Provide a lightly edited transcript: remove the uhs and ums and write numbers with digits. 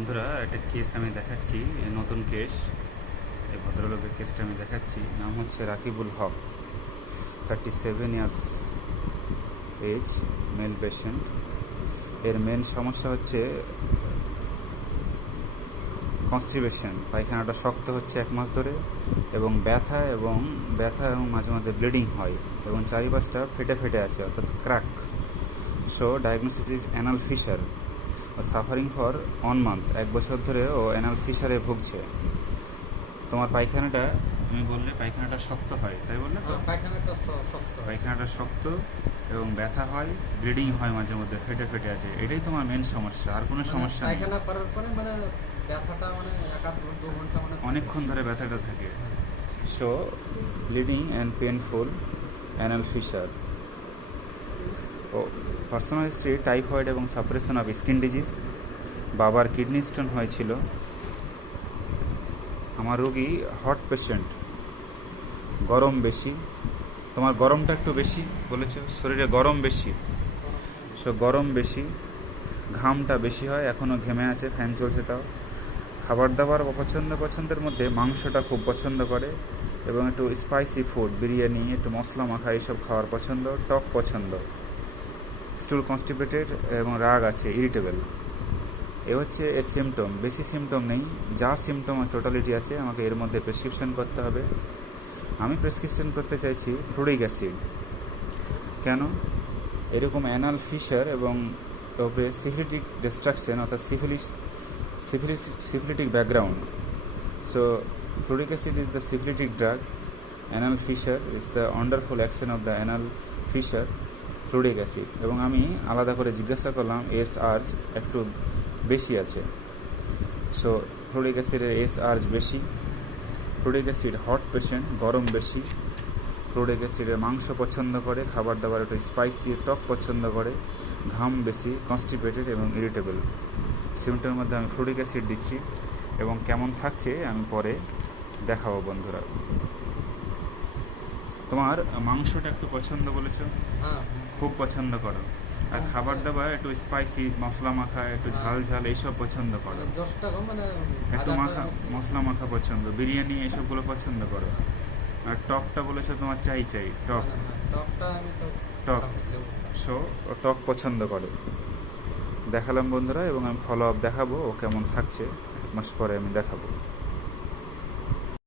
বন্ধুরা, একটা কেস আমি দেখাচ্ছি, নতুন কেস। এই ভদ্রলোকের কেসটা আমি দেখাচ্ছি। নাম হচ্ছে রাকিবুল হক, 37 ইয়ার্স এজ, মেল পেশেন্ট। এর মেন সমস্যা হচ্ছে কনস্টিপেশন, পায়খানাটা শক্ত হচ্ছে 1 মাস ধরে, এবং ব্যথা এবং মাঝে মাঝে ব্লিডিং হয়, এবং চারিপাশটা ফেটে ফেটে আছে, অর্থাৎ crack. So diagnosis is anal fisher. Suffering for 1 month, 1 বছর ধরে ও অ্যানাল ফিশারে ভুগছে। তোমার পায়খানাটা, তুমি বললে পায়খানাটা শক্ত হয়, তাই বললে তো? পায়খানাটা শক্ত এবং ব্যথা হয়, ব্লিডিং হয়, মাঝে মধ্যে ফেটে ফেটে আছে। এটাই তোমার মেন সমস্যা, আর কোনো সমস্যা নেই। পায়খানা করার পরে মানে ব্যথাটা মানে 1-2 ঘন্টা মানে অনেকক্ষণ ধরে ব্যথাটা থাকে। So bleeding and painful anal fissure. ও পার্সোনাল হিস্ট্রি টাইফয়েড এবং সাপ্রেশন অফ স্কিন ডিজিজ। বাবার কিডনি স্টোন হয়েছিল। আমার রোগী হট পেশেন্ট, গরম বেশি। তোমার গরমটা একটু বেশি বলেছ, শরীরে গরম বেশি। সো গরম বেশি, ঘামটা বেশি হয়, এখনও ঘেমে আছে, ফ্যান চলছে তাও। খাবার দাবার পছন্দের মধ্যে মাংসটা খুব পছন্দ করে, এবং একটু স্পাইসি ফুড, বিরিয়ানি, একটু মশলা মাখা এইসব খাওয়ার পছন্দ। টক পছন্দ। স্টুল কনস্টিপেটেড এবং রাগ আছে, ইরিটেবল। এ হচ্ছে এর সিমটম। বেশি সিমটম নেই, যা সিমটম টোটালিটি আছে আমাকে এর মধ্যে প্রেসক্রিপশন করতে হবে। আমি প্রেসক্রিপশন করতে চাইছি ফ্লুরিক অ্যাসিড। কেন? এরকম অ্যানাল ফিশার এবং সিফিলিটিক ডিস্ট্রাকশন, অর্থাৎ syphilitic background. So fluoric acid is the syphilitic drug, anal fissure is the wonderful action of the anal fissure, fluoric acid. এবং আমি আলাদা করে জিজ্ঞাসা করলাম, এস আর্জ একটু বেশি আছে। সো ফ্লুরিক অ্যাসিডের এস আর্জ বেশি। ফ্লুরিক অ্যাসিড হট পেশেন্ট, গরম বেশি। ফ্লুরিক অ্যাসিডের মাংস পছন্দ করে, খাবার দাবার একটু স্পাইসি, টক পছন্দ করে, ঘাম বেশি, কনস্টিপেটেড এবং ইরিটেবল। সিমটমের মধ্যে আমি ফ্লুরিক অ্যাসিড দিচ্ছি, এবং কেমন থাকছে আমি পরে দেখাবো বন্ধুরা। তোমার মাংসটা একটু পছন্দ বলেছো, খুব পছন্দ করো, আর খাবার দাবার একটু স্পাইসি, মশলা মাখা, একটু ঝাল ঝাল এইসব পছন্দ করো, একটু মাখা মশলা মাখা পছন্দ, বিরিয়ানি এইসবগুলো পছন্দ করো। আর টকটা বলেছো তোমার চাই টক, টক। সো টক পছন্দ করে। দেখালাম বন্ধুরা, এবং আমি ফলো আপ দেখাবো ও কেমন থাকছে 1 মাস পরে আমি দেখাবো।